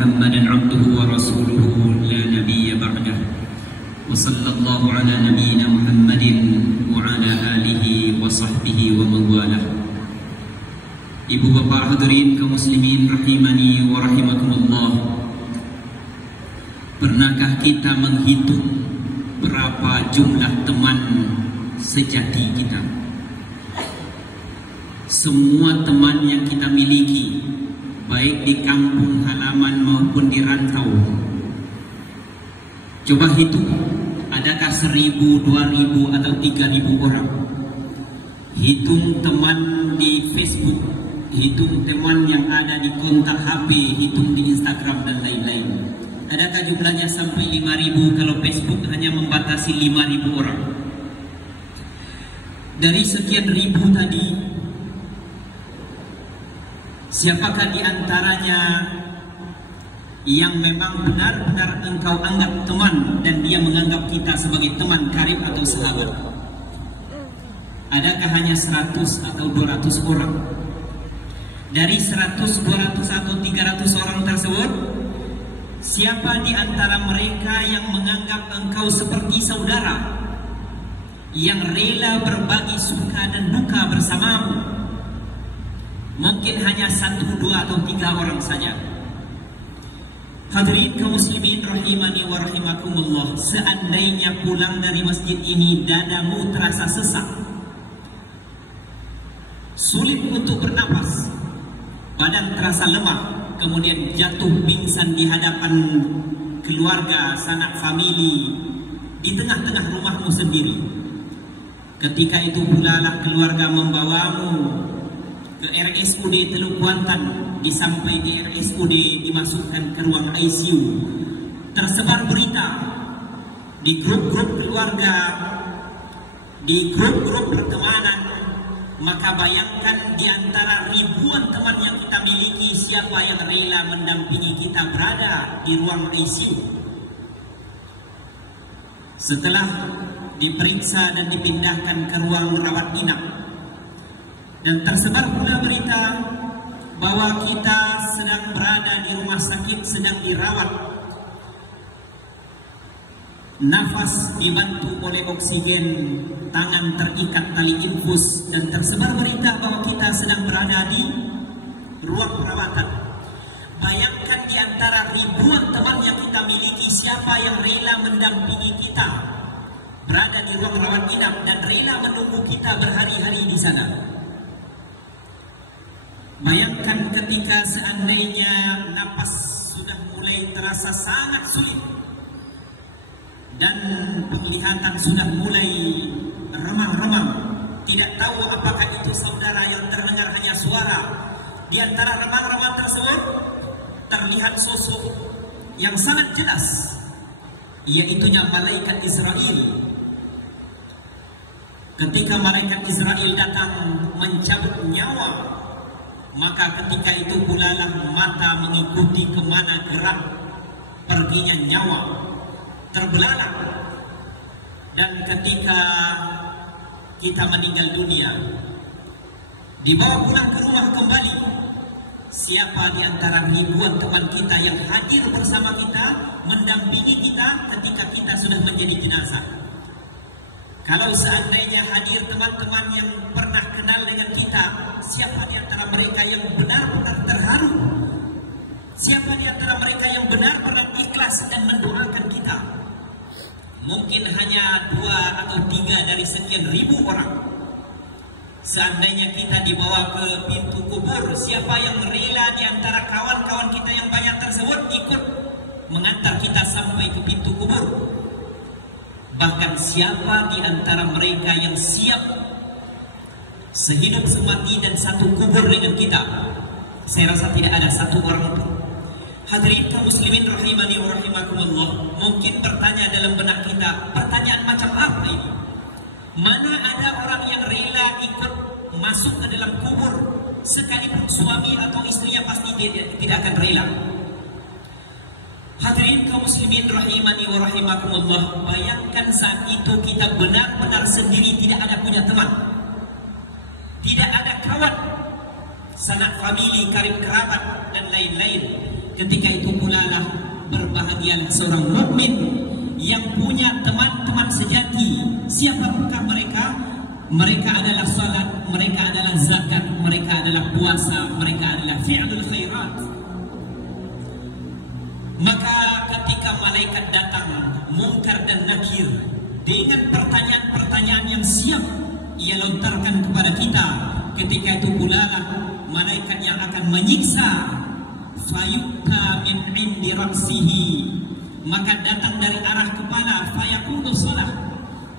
محمدا عبده ورسوله لا نبي بعده وصلى الله على نبينا محمد وعلى آله وصحبه ومن والاه. Ibu bapak hadirin kaum muslimin rahimani wa rahimakumullah. Pernahkah kita menghitung berapa jumlah teman sejati kita? Semua teman yang kita miliki, baik di kampung halaman maupun di rantau, coba hitung, adakah 1.000, 2.000 atau 3.000 orang? Hitung teman di Facebook, hitung teman yang ada di kontak HP, hitung di Instagram dan lain-lain. Adakah jumlahnya sampai 5.000 kalau Facebook hanya membatasi 5.000 orang? Dari sekian ribu tadi, siapakah di antaranya yang memang benar-benar engkau anggap teman dan dia menganggap kita sebagai teman karib atau sahabat? Adakah hanya 100 atau 200 orang? Dari 100, 200 atau 300 orang tersebut, siapa di antara mereka yang menganggap engkau seperti saudara, yang rela berbagi suka dan duka bersamamu? Mungkin hanya 1, 2 atau 3 orang saja. Hadirin kaum muslimin rahimani wa rahimakumullah, seandainya pulang dari masjid ini dadamu terasa sesak, sulit untuk bernapas, badan terasa lemah, kemudian jatuh pingsan di hadapan keluarga, sanak famili, di tengah-tengah rumahmu sendiri. Ketika itu pula lah keluarga membawamu ke RSUD Teluk Kuantan, disampai di RSUD dimasukkan ke ruang ICU. Tersebar berita di grup-grup keluarga, di grup-grup pertemanan. Maka bayangkan di antara ribuan teman yang kita miliki, siapa yang rela mendampingi kita berada di ruang ICU. Setelah diperiksa dan dipindahkan ke ruang rawat inap, dan tersebar pula berita bahwa kita sedang berada di rumah sakit, sedang dirawat, nafas dibantu oleh oksigen, tangan terikat tali infus, dan tersebar berita bahwa kita sedang berada di ruang perawatan. Bayangkan di antara ribuan teman yang kita miliki, siapa yang rela mendampingi kita berada di ruang rawat inap dan rela menunggu kita berhari-hari di sana. Bayangkan ketika seandainya napas sudah mulai terasa sangat sulit dan penglihatan sudah mulai remang-remang, tidak tahu apakah itu saudara yang terdengar hanya suara. Di antara remang-remang tersebut terlihat sosok yang sangat jelas, yaitunya malaikat Israel. Ketika malaikat Israel datang mencabut nyawa, maka ketika itu pula lah mata mengikuti kemana gerak perginya nyawa, terbelalak. Dan ketika kita meninggal dunia, dibawa pulang ke rumah kembali, siapa di antara ribuan teman kita yang hadir bersama kita, mendampingi kita ketika kita sudah menjadi jenazah? Kalau seandainya hadir teman-teman yang pernah kenal dengan kita, siapa di antara mereka yang benar-benar terharu? Siapa di antara mereka yang benar-benar ikhlas dan mendoakan kita? Mungkin hanya 2 atau 3 dari sekian ribu orang. Seandainya kita dibawa ke pintu kubur, siapa yang rela di antara kawan-kawan kita yang banyak tersebut ikut mengantar kita sampai ke pintu kubur? Bahkan siapa di antara mereka yang siap sehidup semati dan satu kubur dengan kita? Saya rasa tidak ada satu orang pun. Hadirin kaum muslimin rahimani wa rahimakumullah, mungkin bertanya dalam benak kita, pertanyaan macam apa ini? Mana ada orang yang rela ikut masuk ke dalam kubur, sekalipun suami atau istrinya pasti dia tidak akan rela. Hadirin kaum muslimin rahimani wa rahimakumullah, bayangkan saat itu kita benar-benar sendiri, tidak ada punya teman, tidak ada kawan, sanak famili, karib kerabat dan lain-lain. ketika itu pula lah berbahagialah seorang mukmin yang punya teman-teman sejati. Siapakah mereka? Mereka adalah salat, mereka adalah zakat, mereka adalah puasa, mereka adalah fi'lul khairat. Maka ketika malaikat datang, Munkar dan Nakir, dengan pertanyaan-pertanyaan yang siap ia lontarkan kepada kita, ketika itu pula lah malaikat yang akan menyiksa. Fayukta min indi ra'sihi, maka datang dari arah kepala. Fayaqulu salat,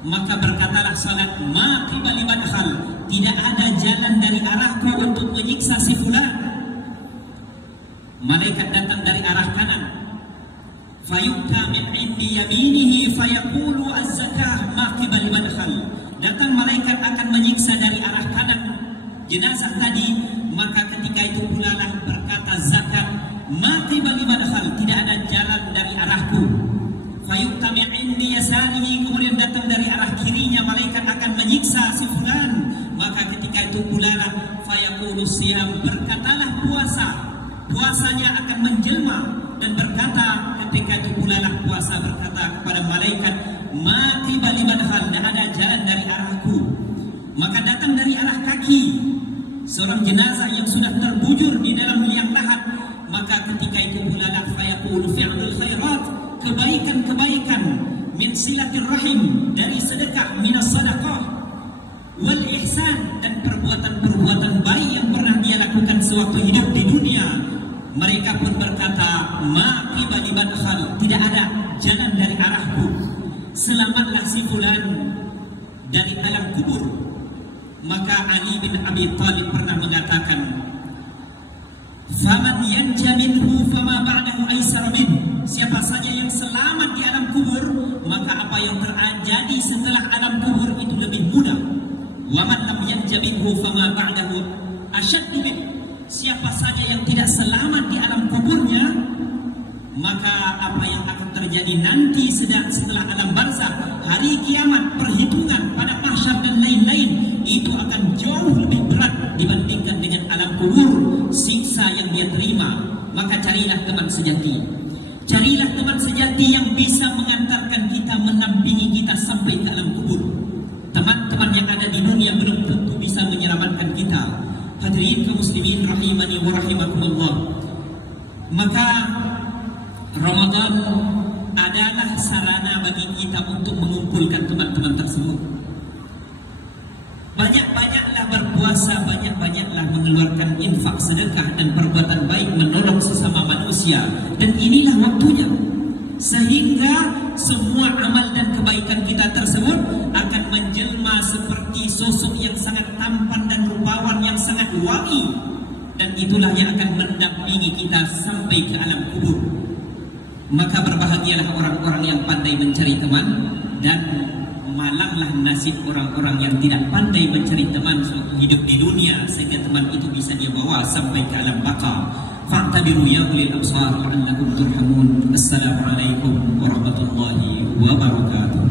maka berkatalah salat, ma qibali madkhal, tidak ada jalan dari arahku untuk menyiksa si fulan. Malaikat datang dari arah kanan. Fayukta min indi yaminihi fayaqulu az-zakah ma qibali madkhal, datang malaikat akan menyiksa dari arah kanan jenazah tadi. Maka ketika itu pula lah berkata zakat, ma qibali madkhal, tidak ada jalan dari arahku. Fayukta min indi yasarihi, kemudian datang dari arah kirinya malaikat akan menyiksa si fulan. Maka ketika itu pula lah fayaqulu siyam, berkatalah puasa, puasanya akan menjelma dan berkata, ketika itu pula lah puasa berkata kepada malaikat, ma qibali madkhal, tidak ada jalan dari arahku. Maka datang dari arah kaki seorang jenazah yang sudah terbujur di dalam liang lahat. Maka ketika itu pula lah fayaqulu fi'lul khairat, kebaikan-kebaikan, min silatir rahim, dari sedekah, minas sadaqah, wal ihsan, dan perbuatan-perbuatan baik yang pernah dia lakukan sewaktu hidup di dunia. Mereka pun berkata, ma qibali madkhal, tidak ada jalan dari arahku. Selamatlah si fulan dari alam kubur. Maka Ali bin Abi Thalib pernah mengatakan, faman yanja minhu fama ba'dahu aysar minhu, siapa saja yang selamat di alam kubur, maka apa yang terjadi setelah alam kubur itu lebih mudah. Wa man lam yanja minhu fama ba'dahu ashaddu minhu, siapa saja yang tidak selamat di alam kuburnya, maka apa yang akan terjadi nanti setelah alam barzakh, hari kiamat, perhitungan pada mahsyar dan lain-lain, itu akan jauh lebih berat dibandingkan dengan alam kubur, siksa yang dia terima. Maka carilah teman sejati, carilah teman sejati yang bisa mengantarkan kita, mendampingi kita sampai ke alam kubur. Teman-teman yang ada di dunia belum tentu bisa menyelamatkan kita. Hadirin kaum muslimin rahimani wa rahimakumullah. Maka Ramadan adalah sarana bagi kita untuk mengumpulkan teman-teman tersebut. Banyak-banyaklah berpuasa, banyak-banyaklah mengeluarkan infak, sedekah dan perbuatan baik, menolong sesama manusia. Dan inilah waktunya, sehingga semua amal dan kebaikan kita tersebut akan menjelma seperti sosok yang sangat tampan dan rupawan yang sangat wangi. Dan itulah yang akan mendampingi kita sampai ke alam kubur. Maka berbahagialah orang-orang yang pandai mencari teman, dan malanglah nasib orang-orang yang tidak pandai mencari teman sewaktu hidup di dunia, sehingga teman itu bisa dia bawa sampai ke alam baqa. Fa'tabiru ya ulil absar la'allakum turhamun. Assalamualaikum warahmatullahi wabarakatuh.